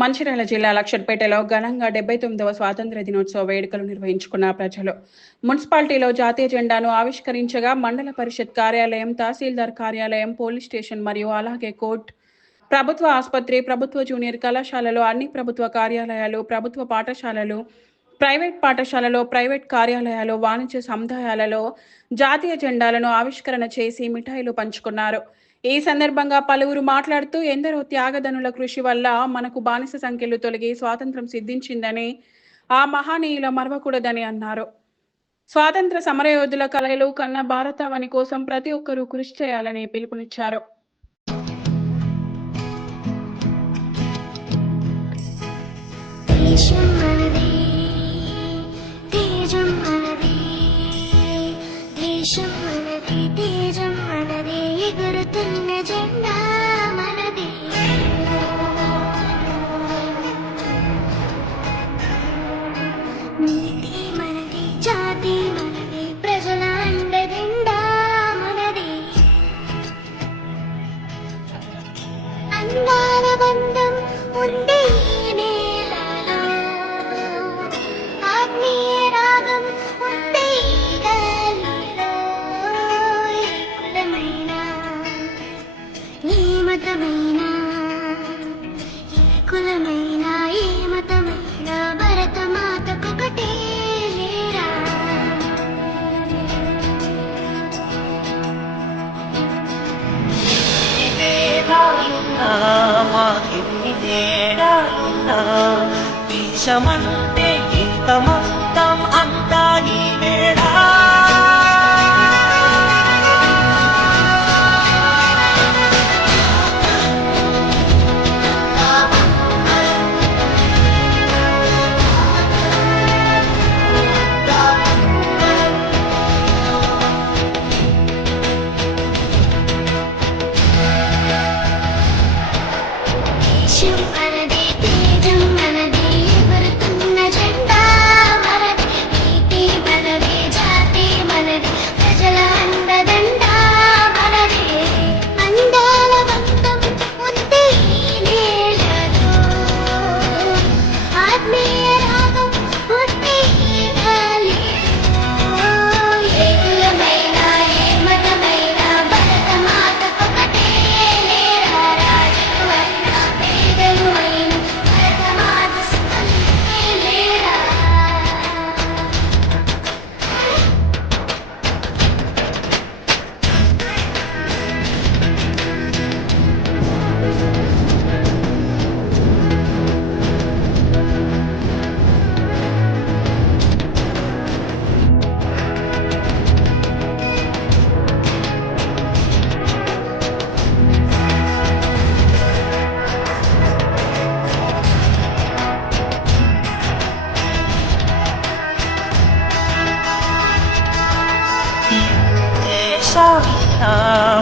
మంచిర్యాల జిల్లా లక్షట్పేటలో ఘనంగా 79వ స్వాతంత్ర్య దినోత్సవ వేడుకలు నిర్వహించుకున్న ప్రజలు. మున్సిపాలిటీలో జాతీయ జెండాను ఆవిష్కరించగా మండల పరిషత్ కార్యాలయం, తహసీల్దార్ కార్యాలయం, పోలీస్ స్టేషన్ మరియు అలాగే కోర్టు, ప్రభుత్వ ఆసుపత్రి, ప్రభుత్వ జూనియర్ కళాశాలలో, అన్ని ప్రభుత్వ కార్యాలయాలు, ప్రభుత్వ పాఠశాలలు, ప్రైవేట్ పాఠశాలలో, ప్రైవేట్ కార్యాలయాలు, వాణిజ్య సముదాయాలలో జాతీయ జెండాలను ఆవిష్కరణ చేసి మిఠాయిలు పంచుకున్నారు. ఈ సందర్భంగా పలువురు మాట్లాడుతూ ఎందరో త్యాగధనుల కృషి వల్ల మనకు బానిస సంఖ్యలు తొలగి స్వాతంత్రం సిద్ధించిందని, ఆ మహనీయుల మరవకూడదని అన్నారు. స్వాతంత్ర సమరయోధుల కలలు కన్న భారతావని కోసం ప్రతి ఒక్కరూ కృషి చేయాలని పిలుపునిచ్చారు. దేశమంటే ఇంత మొత్తం అంతా నీ వేళ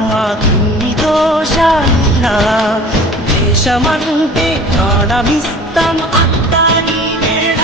మాకిన్ని దోషాలున్నా దేశమంటే ప్రాణమిస్తాం అంతా నీ వేళ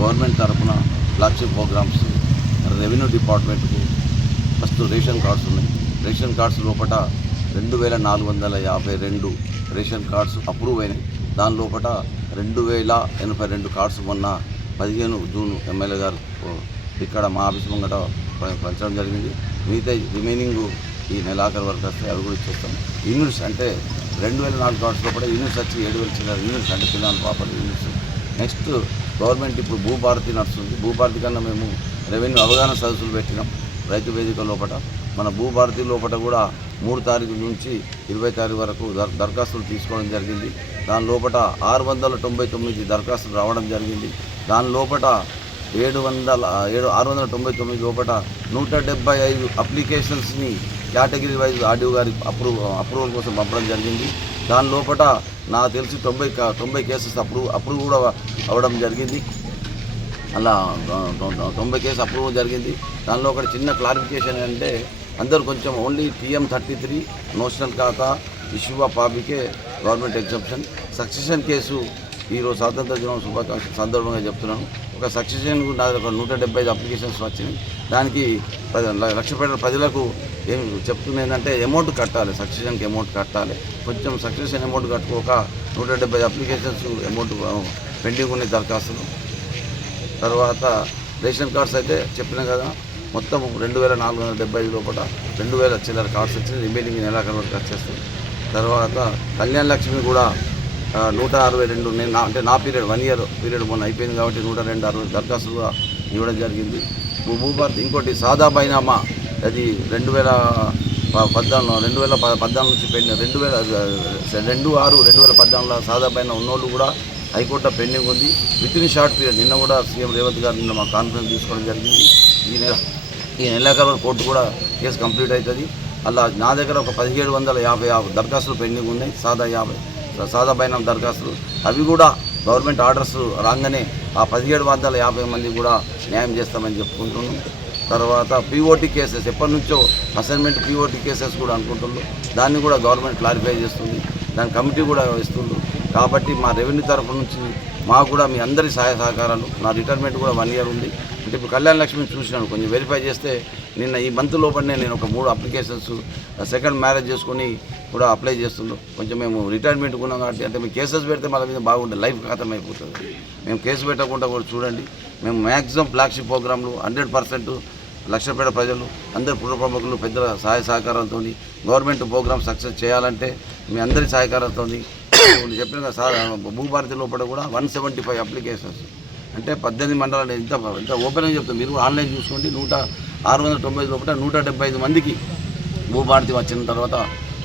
గవర్నమెంట్ తరఫున ఫ్లాగ్షిప్ ప్రోగ్రామ్స్ రెవెన్యూ డిపార్ట్మెంట్కు ఫస్ట్ రేషన్ కార్డ్స్ ఉన్నాయి. రేషన్ కార్డ్స్ లోపల 2452 రేషన్ కార్డ్స్ అప్రూవ్ అయినాయి. దాని లోపల 2082 కార్డ్స్ మొన్న 15 జూన్ ఎమ్మెల్యే గారు ఇక్కడ మా ఆఫీస్ ముంగట పంచడం జరిగింది. మిగతా రిమైనింగ్ ఈ నెలాఖరు వరకు వస్తే అవి కూడా ఇచ్చేస్తాం. యూనిట్స్ అంటే 2004 కార్డ్స్ లోపల యూనిట్స్ వచ్చి 7000 చిల్లర యూనిట్స్ అంటే పిల్లలు పాపలు యూనిట్స్. నెక్స్ట్ గవర్నమెంట్ ఇప్పుడు భూభారతి నడుస్తుంది. భూభారతి కన్నా మేము రెవెన్యూ అవగాహన సదస్సులు పెట్టినాం. రైతు వేదిక లోపల మన భూభారతి లోపల కూడా 3 తారీఖు నుంచి 20 తారీఖు వరకు దరఖాస్తులు తీసుకోవడం జరిగింది. దాని లోపల 699 దరఖాస్తులు రావడం జరిగింది. దాని లోపల 699 లోపల 175 అప్లికేషన్స్ని కేటగిరీ వైజ్ ఆర్డీఓ గారి అప్రూవల్ కోసం పంపడం జరిగింది. దాని లోపల నాకు తెలిసి 90 కేసెస్ అప్రూవ్ కూడా అవ్వడం జరిగింది. అలా 90 కేసు అప్రూవ్ జరిగింది. దానిలో ఒక చిన్న క్లారిఫికేషన్ అంటే అందరూ కొంచెం ఓన్లీ TM33 నోషనల్ ఖాతా ఇష్యూ ఆఫ్ పాబికే గవర్నమెంట్ ఎగ్జంప్షన్ సక్సెషన్ కేసు ఈరోజు స్వాతంత్ర దినం శుభాకాంక్షలు సందర్భంగా చెప్తున్నాను. ఒక సక్సెషన్ నా దగ్గర 175 అప్లికేషన్స్ వచ్చినాయి. దానికి లక్షపేట ప్రజలకు ఏం చెప్తుంది ఏంటంటే అమౌంట్ కట్టాలి, సక్సెషన్కి అమౌంట్ కట్టాలి. కొంచెం సక్సెషన్ అమౌంట్ కట్టుకోక 175 అప్లికేషన్స్ అమౌంట్ పెండింగ్ ఉన్నాయి దరఖాస్తులు. తర్వాత రేషన్ కార్డ్స్ అయితే చెప్పినా కదా, మొత్తం 2475 లోపల 2000 చిల్లర కార్డ్స్ వచ్చినాయి. రిమైనింగ్ నెలాఖరు వరకు వచ్చేస్తుంది. తర్వాత కళ్యాణ లక్ష్మి కూడా 162 అంటే నా పీరియడ్ 1 ఇయర్ పీరియడ్ మొన్న అయిపోయింది కాబట్టి 160 దరఖాస్తులు కూడా ఇవ్వడం జరిగింది. భూభారతి ఇంకోటి సాదా బైనామా అది 2014 నుంచి పెండింగ్ 2/6/2014 సాదా బైనా ఉన్నోళ్ళు కూడా హైకోర్టులో పెండింగ్ ఉంది. విత్ ఇన్ షార్ట్ పీరియడ్ నిన్న కూడా సీఎం రేవంత్ గారు నిన్న మా కాన్ఫరెన్స్ తీసుకోవడం జరిగింది. ఈ నెలాఖరు కోర్టు కూడా కేసు కంప్లీట్ అవుతుంది. అలా నా దగ్గర ఒక 1750 దరఖాస్తులు పెండింగ్ ఉన్నాయి. సాదా బైనామా దరఖాస్తులు అవి కూడా గవర్నమెంట్ ఆర్డర్స్ రాగానే ఆ 1750 మంది కూడా న్యాయం చేస్తామని చెప్పుకుంటున్నాం. తర్వాత పీఓటీ కేసెస్ ఎప్పటి నుంచో అసైన్మెంట్ పీఓటీ కేసెస్ కూడా అనుకుంటున్నాం. దాన్ని కూడా గవర్నమెంట్ క్లారిఫై చేస్తుంది. దాని కమిటీ కూడా ఇస్తుంది. కాబట్టి మా రెవెన్యూ తరఫు నుంచి మాకు కూడా మీ అందరి సహాయ సహకారాలు. నా రిటైర్మెంట్ కూడా 1 ఇయర్ ఉంది. అంటే ఇప్పుడు కళ్యాణ లక్ష్మిని చూసినాను, కొంచెం వెరిఫై చేస్తే నిన్న ఈ మంత్ లోపలనే నేను ఒక 3 అప్లికేషన్స్ సెకండ్ మ్యారేజ్ చేసుకొని కూడా అప్లై చేస్తున్నాం. కొంచెం మేము రిటైర్మెంట్ ఉన్నాం కాబట్టి అంటే మేము కేసెస్ పెడితే మన మీద బాగుంటుంది, లైఫ్ ఖాతం అయిపోతుంది. మేము కేసు పెట్టకుండా కూడా చూడండి. మేము మ్యాక్సిమం ఫ్లాగ్షిప్ ప్రోగ్రాంలు 100% లక్షపేట ప్రజలు అందరు పుర ప్రముఖులు పెద్దల సహాయ సహకారంతో గవర్నమెంట్ ప్రోగ్రామ్ సక్సెస్ చేయాలంటే మీ అందరి సహకారంతో చెప్పిన భూభారతి లోపల కూడా 175 అప్లికేషన్స్ అంటే 18 మండలాలు ఎంత ఓపెన్గా చెప్తాం. మీరు ఆన్లైన్ చూసుకోండి. 690 లోపల 175 మందికి భూభారతి వచ్చిన తర్వాత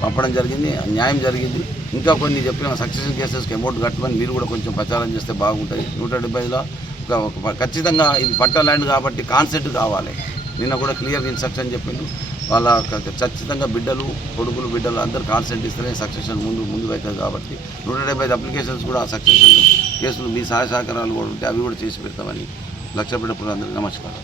పంపడం జరిగింది. న్యాయం జరిగింది. ఇంకా కొన్ని చెప్పిన సక్సెషన్ కేసెస్కి అమౌంట్ కట్టమని మీరు కూడా కొంచెం ప్రచారం చేస్తే బాగుంటుంది. 175లో ఖచ్చితంగా ఇది పట్టా ల్యాండ్ కాబట్టి కాన్సెప్ట్ కావాలి. నిన్న కూడా క్లియర్ ఇన్స్ట్రక్షన్ చెప్పిండు. వాళ్ళ ఖచ్చితంగా కొడుకులు బిడ్డలు అందరూ కాన్సెంట్ ఇస్తేనే సక్సెషన్ ముందుకు అవుతుంది. కాబట్టి 175 అప్లికేషన్స్ కూడా సక్సెషన్ కేసులు మీ సహాయ సహకారాలు కూడా ఉంటే అవి కూడా చేసి పెడతామని లక్షపేట ప్రజలందరికీ నమస్కారం.